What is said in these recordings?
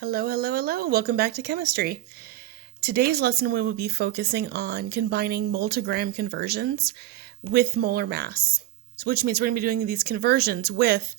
Hello, hello, hello. Welcome back to chemistry. Today's lesson we will be focusing on combining mole to gram conversions with molar mass, which means we're going to be doing these conversions with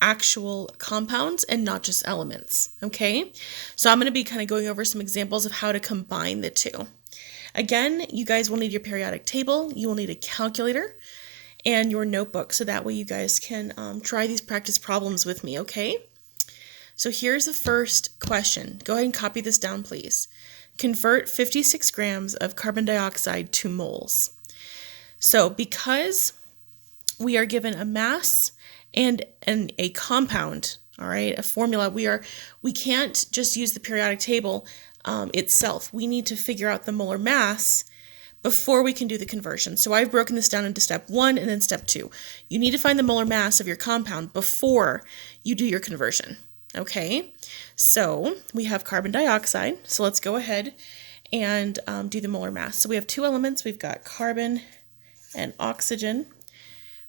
actual compounds and not just elements, okay? So I'm going to be kind of going over some examples of how to combine the two. Again, you guys will need your periodic table, you will need a calculator, and your notebook, so that way you guys can try these practice problems with me, okay? So here's the first question. Go ahead and copy this down, please. Convert 56 grams of carbon dioxide to moles. So because we are given a mass and a compound, all right, a formula, we can't just use the periodic table itself. We need to figure out the molar mass before we can do the conversion. So I've broken this down into step 1 and then step 2. You need to find the molar mass of your compound before you do your conversion. Okay, so we have carbon dioxide. So let's go ahead and do the molar mass. So we have two elements. We've got carbon and oxygen.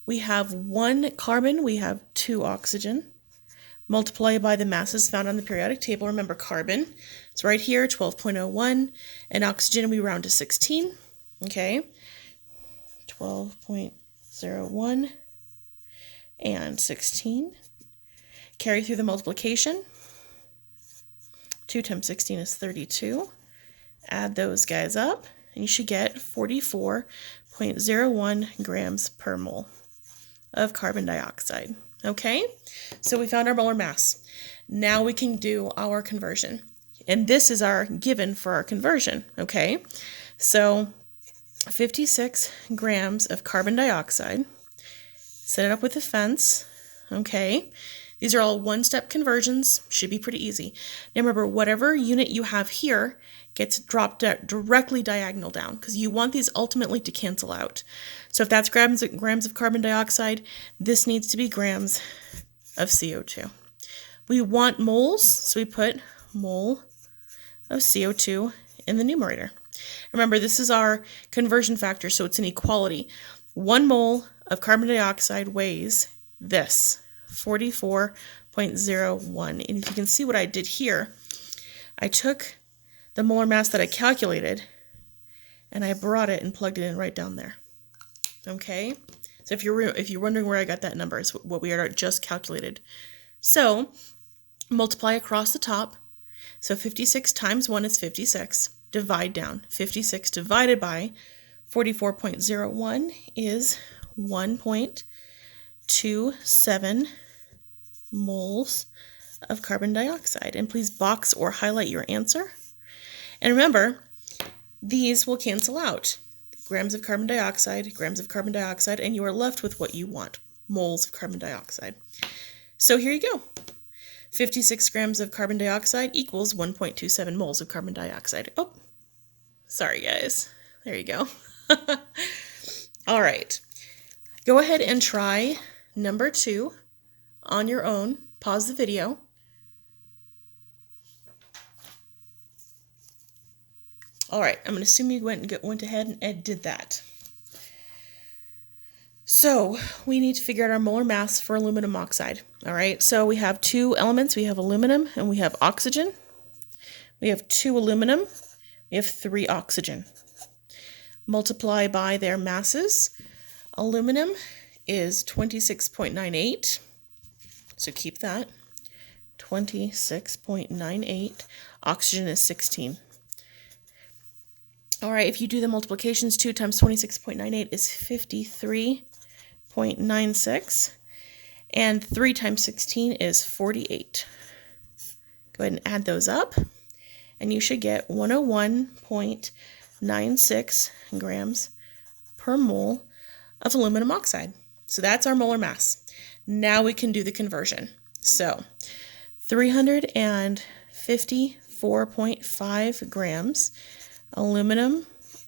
We have one carbon. We have two oxygen. Multiply by the masses found on the periodic table. Remember carbon, it's right here, 12.01. And oxygen, we round to 16. Okay, 12.01 and 16. Carry through the multiplication. 2 times 16 is 32. Add those guys up, and you should get 44.01 grams per mole of carbon dioxide. Okay, so we found our molar mass. Now we can do our conversion. And this is our given for our conversion. Okay, so 56 grams of carbon dioxide. Set it up with the fence. Okay. These are all one-step conversions, should be pretty easy. Now remember, whatever unit you have here gets dropped directly diagonal down because you want these ultimately to cancel out. So if that's grams of carbon dioxide, this needs to be grams of CO2. We want moles, so we put mole of CO2 in the numerator. Remember, this is our conversion factor, so it's an equality. 1 mole of carbon dioxide weighs this. 44.01. And if you can see what I did here, I took the molar mass that I calculated and I brought it and plugged it in right down there. Okay, so if you're wondering where I got that number, it's what we are just calculated. So multiply across the top. So 56 times 1 is 56. Divide down. 56 divided by 44.01 is 1.27 moles of carbon dioxide. And please box or highlight your answer. And remember, these will cancel out. Grams of carbon dioxide, and you are left with what you want, moles of carbon dioxide. So here you go. 56 grams of carbon dioxide equals 1.27 moles of carbon dioxide. Oh, sorry guys. There you go. All right. Go ahead and try number 2 on your own. Pause the video. All right, I'm going to assume you went ahead and did that. So we need to figure out our molar mass for aluminum oxide. All right, so we have two elements. We have aluminum and we have oxygen. We have 2 aluminum. We have 3 oxygen. Multiply by their masses. Aluminum is 26.98, so keep that. 26.98. Oxygen is 16. All right, if you do the multiplications, 2 times 26.98 is 53.96, and 3 times 16 is 48. Go ahead and add those up, and you should get 101.96 grams per mole of aluminum oxide. So that's our molar mass. Now we can do the conversion. So 354.5 grams aluminum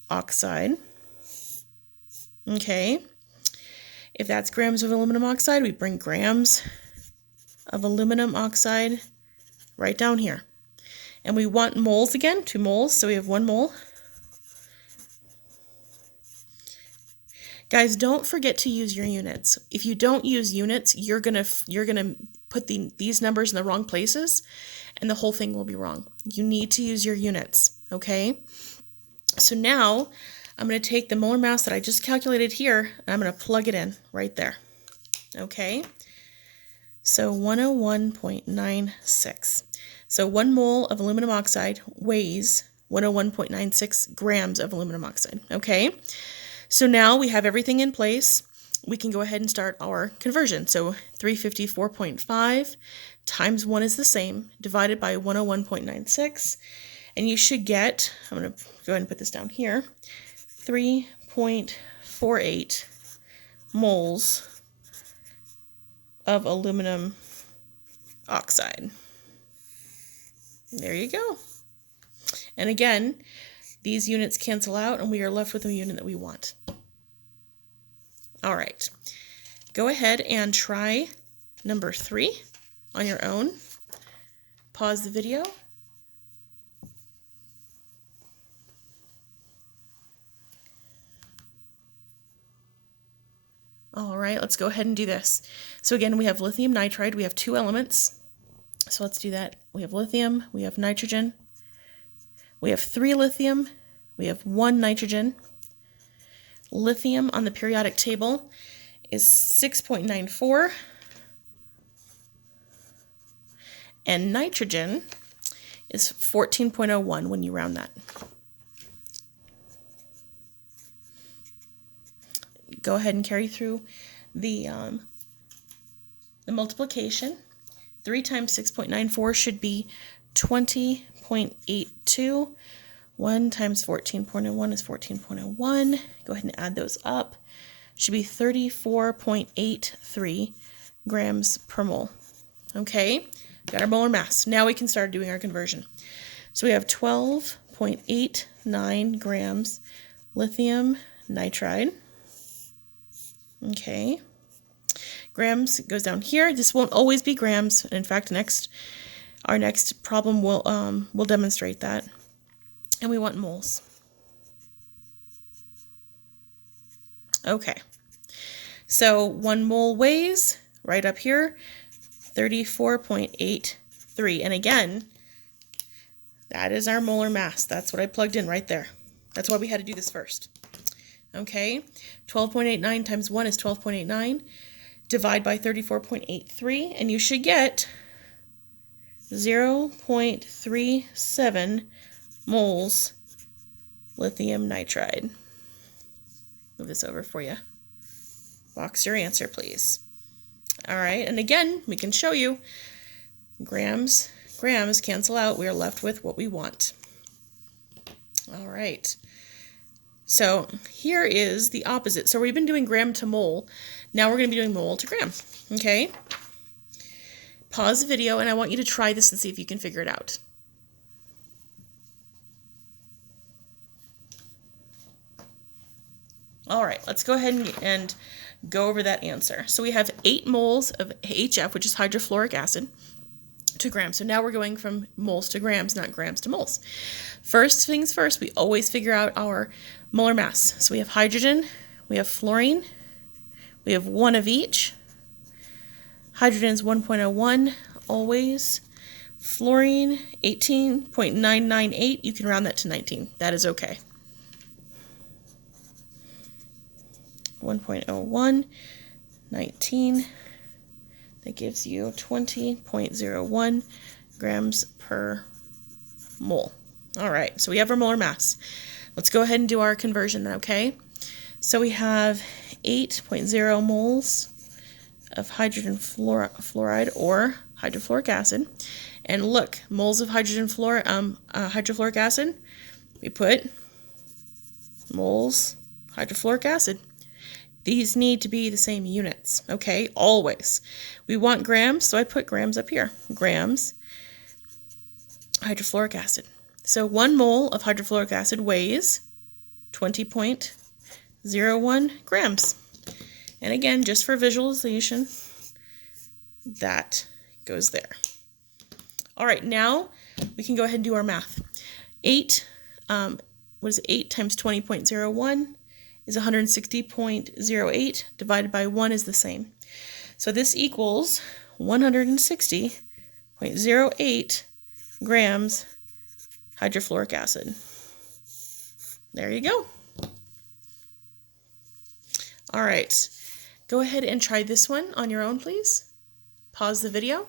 oxide. Okay. If that's grams of aluminum oxide, we bring grams of aluminum oxide right down here. And we want moles again, 2 moles, so we have 1 mole. Guys, don't forget to use your units. If you don't use units, you're gonna put these numbers in the wrong places, and the whole thing will be wrong. You need to use your units, okay? So now I'm going to take the molar mass that I just calculated here, and I'm going to plug it in right there, okay? So 101.96. So 1 mole of aluminum oxide weighs 101.96 grams of aluminum oxide, okay? So now we have everything in place. We can go ahead and start our conversion. So 354.5 times 1 is the same, divided by 101.96, and you should get, I'm going to go ahead and put this down here, 3.48 moles of aluminum oxide. There you go. And again, these units cancel out and we are left with a unit that we want. All right, go ahead and try number 3 on your own. Pause the video. All right, let's go ahead and do this. So again, we have lithium nitride. We have 2 elements. So let's do that. We have lithium, we have nitrogen, we have 3 lithium, we have 1 nitrogen. Lithium on the periodic table is 6.94, and nitrogen is 14.01 when you round that. Go ahead and carry through the multiplication. 3 times 6.94 should be 20.82. 1 times 14.01 is 14.01. Go ahead and add those up. Should be 34.83 grams per mole. Okay, got our molar mass. Now we can start doing our conversion. So we have 12.89 grams lithium nitride. Okay, grams goes down here. This won't always be grams. In fact, our next problem will demonstrate that. And we want moles. Okay, so 1 mole weighs, right up here, 34.83. And again, that is our molar mass. That's what I plugged in right there. That's why we had to do this first. Okay, 12.89 times 1 is 12.89. Divide by 34.83, and you should get 0.37 moles lithium nitride. Move this over for you. Box your answer, please. All right, and again, we can show you grams cancel out. We are left with what we want. All right. So here is the opposite. So we've been doing gram to mole. Now we're going to be doing mole to gram. Okay? Pause the video, and I want you to try this and see if you can figure it out. All right, let's go ahead and go over that answer. So we have 8 moles of HF, which is hydrofluoric acid, to grams. So now we're going from moles to grams, not grams to moles. First things first, we always figure out our molar mass. So we have hydrogen, we have fluorine, we have 1 of each. Hydrogen is 1.01, always. Fluorine, 18.998. You can round that to 19. That is okay. 1.01, 19. That gives you 20.01 grams per mole. All right, so we have our molar mass. Let's go ahead and do our conversion then, okay? So we have 8.0 moles of hydrogen fluoride or hydrofluoric acid. And look, moles of hydrofluoric acid, we put moles hydrofluoric acid. These need to be the same units, okay? Always. We want grams, so I put grams up here. Grams hydrofluoric acid. So 1 mole of hydrofluoric acid weighs 20.01 grams. And again, just for visualization, that goes there. All right, now we can go ahead and do our math. 8 times 20.01 is 160.08 divided by 1 is the same. So this equals 160.08 grams hydrofluoric acid. There you go. All right, go ahead and try this one on your own, please. Pause the video.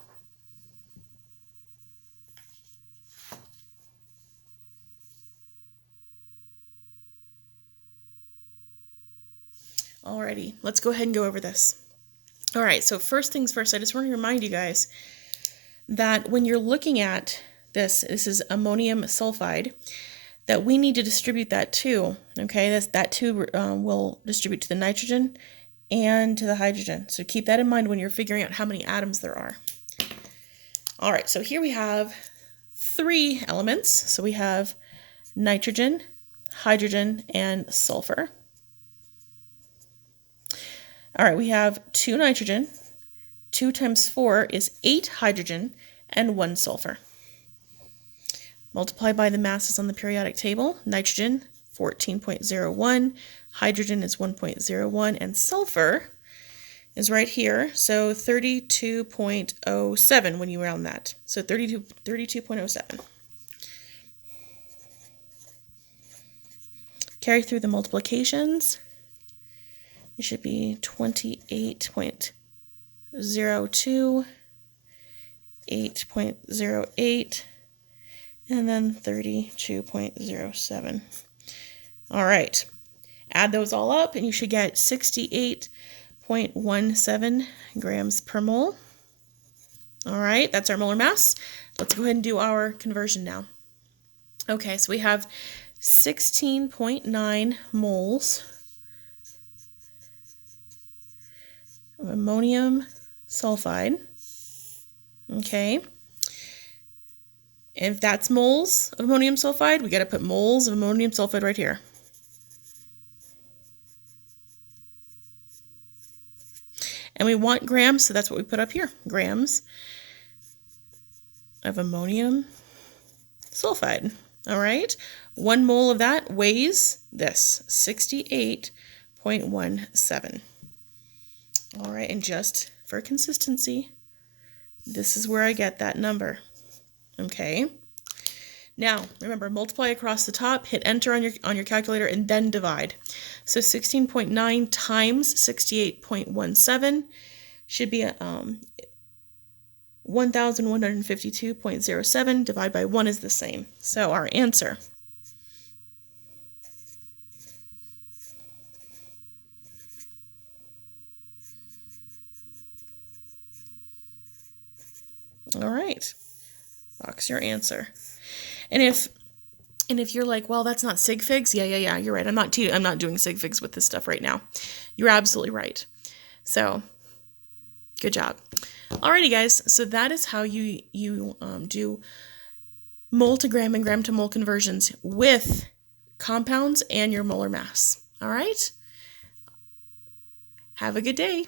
Alrighty, let's go ahead and go over this. All right, so first things first, I just want to remind you guys that when you're looking at this is ammonium sulfide, that we need to distribute that too, okay? That too will distribute to the nitrogen and to the hydrogen. So keep that in mind when you're figuring out how many atoms there are. All right, so here we have 3 elements. So we have nitrogen, hydrogen, and sulfur. All right, we have 2 nitrogen, 2 times 4 is 8 hydrogen, and 1 sulfur. Multiply by the masses on the periodic table. Nitrogen, 14.01, hydrogen is 1.01, and sulfur is right here, so 32.07 when you round that. So 32.07. Carry through the multiplications. It should be 28.02, 8.08, and then 32.07. All right, add those all up and you should get 68.17 grams per mole. All right, that's our molar mass. Let's go ahead and do our conversion now. Okay, so we have 16.9 moles of ammonium sulfide. Okay. If that's moles of ammonium sulfide, we got to put moles of ammonium sulfide right here. And we want grams, so that's what we put up here. Grams of ammonium sulfide. All right. 1 mole of that weighs this, 68.17. All right, and just for consistency, this is where I get that number. Okay. Now, remember, multiply across the top, hit enter on your calculator, and then divide. So 16.9 times 68.17 should be 1,152.07. Divide by 1 is the same. So our answer . All right, box your answer. And if you're like, well, that's not sig figs, yeah, you're right. I'm not doing sig figs with this stuff right now. You're absolutely right. So, good job. Alrighty, guys. So that is how you do mole to gram and gram to mole conversions with compounds and your molar mass. All right. Have a good day.